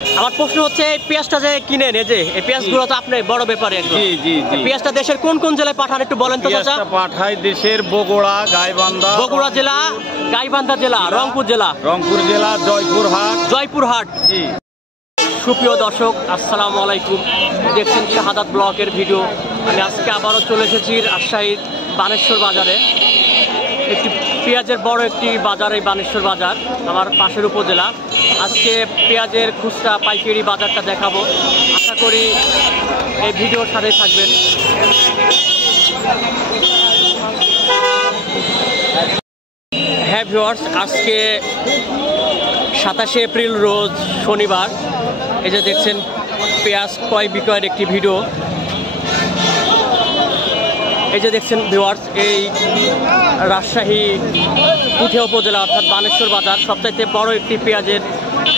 আমার প্রশ্ন হচ্ছে এই পেঁয়াজটা যে কিনেন এই যে এই পেঁয়াজগুলো তো আপনি বড় ব্যাপারে একজন। জি জি জি। পেঁয়াজটা দেশের কোন কোন জেলায় পাঠান একটু বলেন তো চাচা। পাঠায় দেশের বগুড়া, গাইবান্ধা। বগুড়া জেলা, গাইবান্ধা জেলা, রংপুর জেলা। রংপুর জেলা, জয়পুরহাট। জয়পুরহাট। জি। সুপ্রিয় দর্শক আসসালামু আলাইকুম, দেখছেন শাহাদাত ব্লগের ভিডিও। আমি আজকে আবারও চলে এসেছি রাজশাহীর বানেশ্বর বাজারে। একটি পেঁয়াজের বড় একটি বাজার, এই বানেশ্বর বাজার আমার পাশের উপজেলা। আজকে পেঁয়াজের খুচরা পাইকারি বাজারটা দেখাবো, আশা করি এই ভিডিওর সাথে থাকবেন। হ্যাঁ ভিউয়ার্স, আজকে 27শে এপ্রিল রোজ শনিবার। এই যে দেখছেন পেঁয়াজ ক্রয় বিক্রয়ের একটি ভিডিও। এই যে দেখছেন ভিউয়ার্স, এই রাজশাহী পুঠিয়া উপজেলা অর্থাৎ বানেশ্বর বাজার সবচাইতে বড় একটি পেঁয়াজের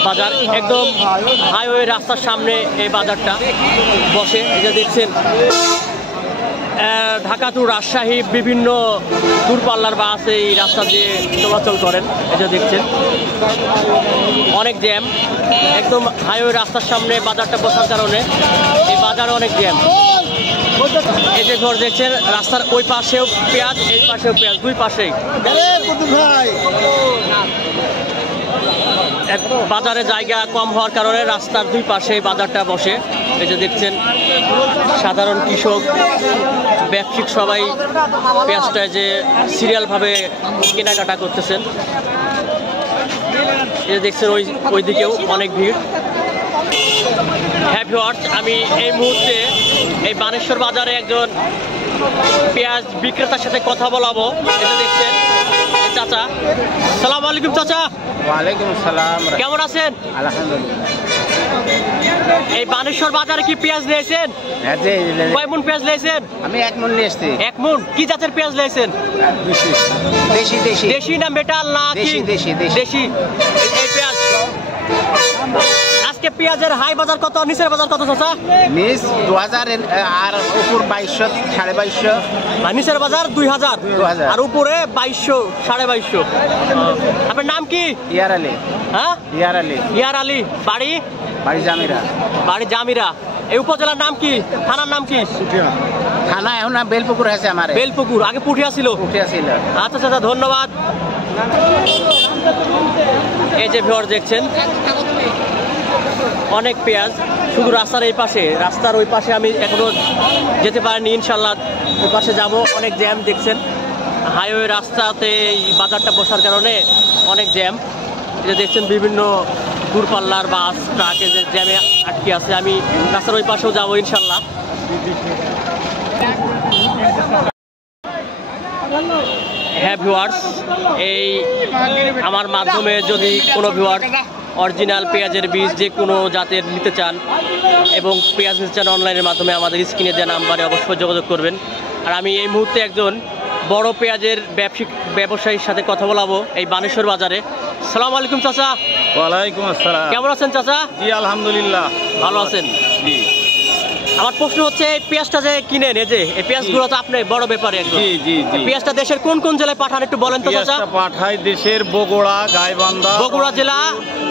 বাজার। একদম হাইওয়ে রাস্তার সামনে এই বাজারটা বসে। এই যে দেখছেন ঢাকা টু রাজশাহী বিভিন্ন দূরপাল্লার বাস এই রাস্তা দিয়ে চলাচল করেন। এই যে দেখছেন অনেক জ্যাম, একদম হাইওয়ে রাস্তার সামনে বাজারটা বসার কারণে এই বাজারে অনেক জ্যাম। এই যে ঘর দেখছেন রাস্তার ওই পাশেও পেঁয়াজ, এই পাশেও পেঁয়াজ, দুই পাশেই। বাজারে জায়গা কম হওয়ার কারণে রাস্তার দুই পাশে বাজারটা বসে। এই যে দেখছেন সাধারণ কৃষক, ব্যবসায়িক সবাই পেঁয়াজটা যে সিরিয়ালভাবে কেনাকাটা করতেছেন। এই যে দেখছেন ওই দিকেও অনেক ভিড়। হ্যাঁ ভিউয়ার্স, আমি এই মুহূর্তে এই বানেশ্বর বাজারে একজন পেঁয়াজ বিক্রেতার সাথে কথা বলাবো। এটা দেখছেন চাচা। সালাম আলাইকুম চাচা। ওয়ালাইকুম আসসালাম। কেমন আছেন? আলহামদুলিল্লাহ। এই বানেশ্বর বাজারে কি পেঁয়াজ নিয়েছেন? কয় মন পেঁয়াজ নিয়েছেন? আমি 1 মন নিয়ে এসেছি। 1 মন? কি জাতের পেঁয়াজ নিয়েছেন? দেশি। দেশি না মেটাল না কি? দেশি। এই পেঁয়াজ আজকে পেঁয়াজের হাই বাজার কত, নিচের বাজার কত চাচা? নিচ 2000 আর উপর 2200 2250। নিচের বাজার 2000 আর উপরে 2200 2250। আপনার নাম কি? ইয়ার আলী। হ্যাঁ, ইয়ার আলী। বাড়ি জামিরা। এই উপজেলার নাম কি, থানার নাম কি? থানা এখন বেলপুকুর আছে আমার। বেলপুকুর, আগে পুঠিয়া ছিল। আচ্ছা চাচা, ধন্যবাদ। এই যে ভিউয়ার দেখছেন অনেক পেঁয়াজ শুধু রাস্তার এই পাশে, রাস্তার ওই পাশে আমি এখনো যেতে পারিনি, ইনশাল্লাহ ওই পাশে যাব। অনেক জ্যাম দেখছেন, হাইওয়ে রাস্তাতে এই বাজারটা বসার কারণে অনেক জ্যাম। যে দেখছেন বিভিন্ন দূরপাল্লার বাস ট্রাকে যে জ্যামে আটকে আছে। আমি রাস্তার ওই পাশেও যাবো ইনশাল্লাহ। হ্যাঁ ভিউয়ার্স, এই আমার মাধ্যমে যদি কোনো ভিউয়ার অরিজিনাল পেঁয়াজের বীজ যে কোনো জাতের নিতে চান এবং পেঁয়াজ নিতে চান অনলাইনের মাধ্যমে আমাদের স্ক্রিনে দেওয়া নাম্বারে অবশ্যই যোগাযোগ করবেন। আর আমি এই মুহূর্তে একজন বড় পেঁয়াজের ব্যবসায়ীর সাথে কথা বলাবো এই বানেশ্বর বাজারে। সালাম আলাইকুম চাচা। ওয়ালাইকুম আসসালাম। কেমন আছেন চাচা? জি আলহামদুলিল্লাহ, ভালো আছেন। জি। আমার প্রশ্ন হচ্ছে এই পেঁয়াজটা যে কিনেন এই যে এই পেঁয়াজগুলো তো আপনি বড় ব্যাপারে একজন। জি জি জি। পেঁয়াজটা দেশের কোন কোন জেলায় পাঠান একটু বলেন তো চাচা। পাঠায় দেশের বগুড়া, গাইবান্ধা। বগুড়া জেলা,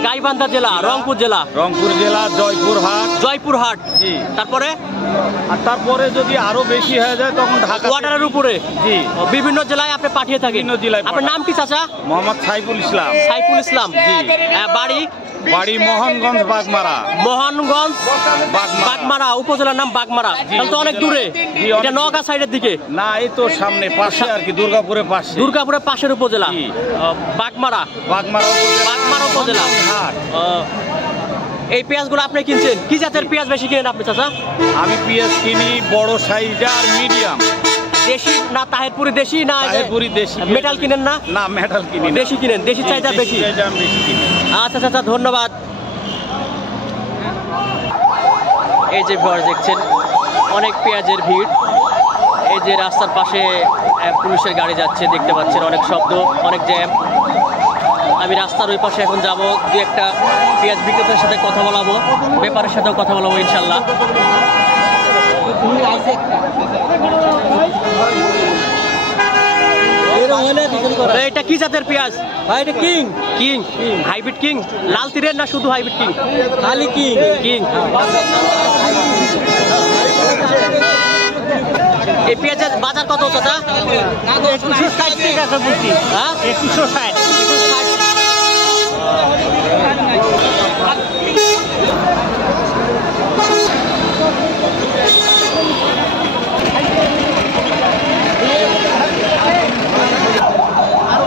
গাইবান্ধা জেলা, রংপুর জেলা। রংপুর জেলা, জয়পুরহাট। জি। তারপরে যদি আরো বেশি হয়ে যায় তখন ঢাকা ওয়াটারের উপরে। জি। বিভিন্ন জেলায় আপনি পাঠিয়ে থাকেন। বিভিন্ন জেলায়। আপনার নাম কি চাচা? মোহাম্মদ সাইফুল ইসলাম। সাইফুল ইসলাম। জি। বাড়ি মোহনগঞ্জ বাগমারা। মোহনগঞ্জ বাগমারা উপজেলার নাম বাগমারা। তাহলে তো অনেক দূরে। এটা নওগাঁ সাইডের দিকে না, এই তো সামনে পাশে আর কি, দুর্গাপুরের পাশের উপজেলা বাগমারা উপজেলা। এই পেঁয়াজগুলো আপনি কিনছেন, কি জাতের পেঁয়াজ বেশি কিনেন আপনি চাচা? আমি পেঁয়াজ কিনি বড় সাইজ আর মিডিয়াম। দেশি না তাহেরপুরি দেশি না দেশি? মেটাল কিনেন না? না, মেটাল কিনি। দেশি কিনেন, দেশি চাহিদা বেশি। আচ্ছা চাচা, ধন্যবাদ। এই যে ভিউয়ার দেখছেন অনেক পেঁয়াজের ভিড়। এই যে রাস্তার পাশে পুলিশের গাড়ি যাচ্ছে, দেখতে পাচ্ছেন অনেক শব্দ, অনেক জ্যাম। আমি রাস্তার ওই পাশে এখন যাব, দু একটা পেঁয়াজ বিক্রেতার সাথে কথা বলাবো, ব্যাপারের সাথেও কথা বলাবো ইনশাল্লাহ। এটা কি জাতের পেঁয়াজ? এটা কিং কিং, হাইব্রিড কিং, লাল তীরের না শুধু হাইব্রিড কিং? খালি কিং কিং। এই পেঁয়াজের বাজার কত চাচা? 160 টাকা বুঝছি। হ্যাঁ 160।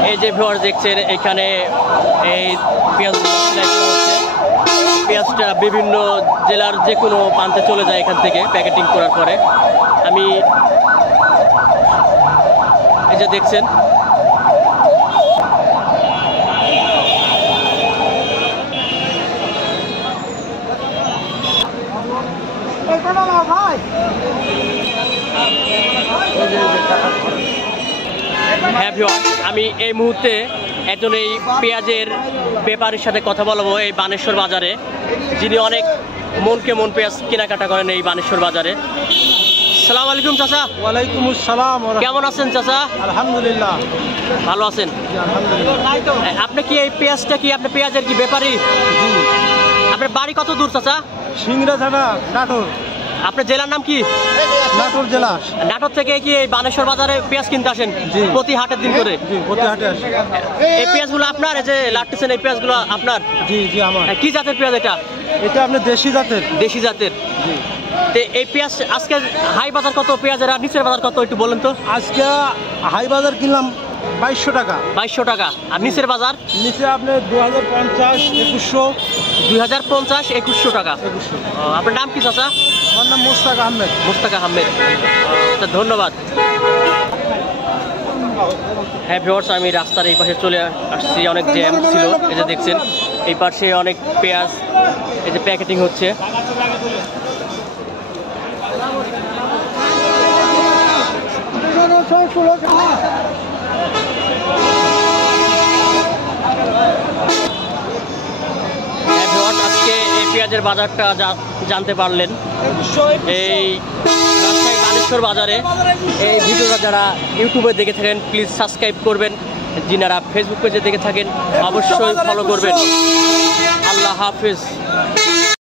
এই যে ভিউয়ার্স দেখছেন এখানে এই পেঁয়াজ পেঁয়াজটা বিভিন্ন জেলার যে কোনো প্রান্তে চলে যায় এখান থেকে প্যাকেটিং করার পরে। আমি এই যে দেখছেন হ্যাঁ ভিউয়ার্স, আমি এই মুহূর্তে একজন এই পেঁয়াজের ব্যাপারীর সাথে কথা বলবো এই বানেশ্বর বাজারে, যিনি অনেক মনকে মন পেঁয়াজ কেনাকাটা করেন এই বানেশ্বর বাজারে। সালাম আলাইকুম চাচা। ওয়ালাইকুম আসসালাম। কেমন আছেন চাচা? আলহামদুলিল্লাহ ভালো আছেন? আপনি কি এই পেঁয়াজটা কি আপনি পেঁয়াজের কি ব্যাপারী? আপনার বাড়ি কত দূর চাচা? সিংড়া থানা, নাটোর। আপনার জেলার নাম কি? নাটোর জেলা। নাটোর থেকে কি এই বানেশ্বর বাজারে পেঁয়াজ কিনতে আসেন প্রতি হাটের দিন করে? জি, প্রতি হাটে আসে। এই পেঁয়াজগুলো আপনার, এই যে লাটতেছেন এই পেঁয়াজগুলো আপনার? জি জি আমার। কি জাতের পেঁয়াজ এটা? এটা আপনার দেশি জাতের। দেশি জাতের। তো এই পেঁয়াজ আজকে হাই বাজার কত পেঁয়াজের, আর নিচের বাজার কত একটু বলেন তো? আজকে হাই বাজার কিনলাম 2200 টাকা। 2200 টাকা। আর নিচের বাজার? নিচে আপনার 2050, 2100। 2050, 2100 টাকা। 2100। আপনার নাম কি চাচা? আমার নাম মোস্তাক আহমেদ। মোস্তাক আহমেদ, আচ্ছা ধন্যবাদ। হ্যাঁ ভিউয়ার্স, আমি রাস্তার এই পাশে চলে আসছি, অনেক জ্যাম ছিল। এই যে দেখছেন এই পাশে অনেক পেঁয়াজ এই যে প্যাকেটিং হচ্ছে। আজকে এই পেঁয়াজের বাজারটা জানতে পারলেন এই রাজশাহী বানেশ্বর বাজারে। এই ভিডিওটা যারা ইউটিউবে দেখে থাকেন প্লিজ সাবস্ক্রাইব করবেন, যিনারা ফেসবুক পেজে দেখে থাকেন অবশ্যই ফলো করবেন। আল্লাহ হাফিজ।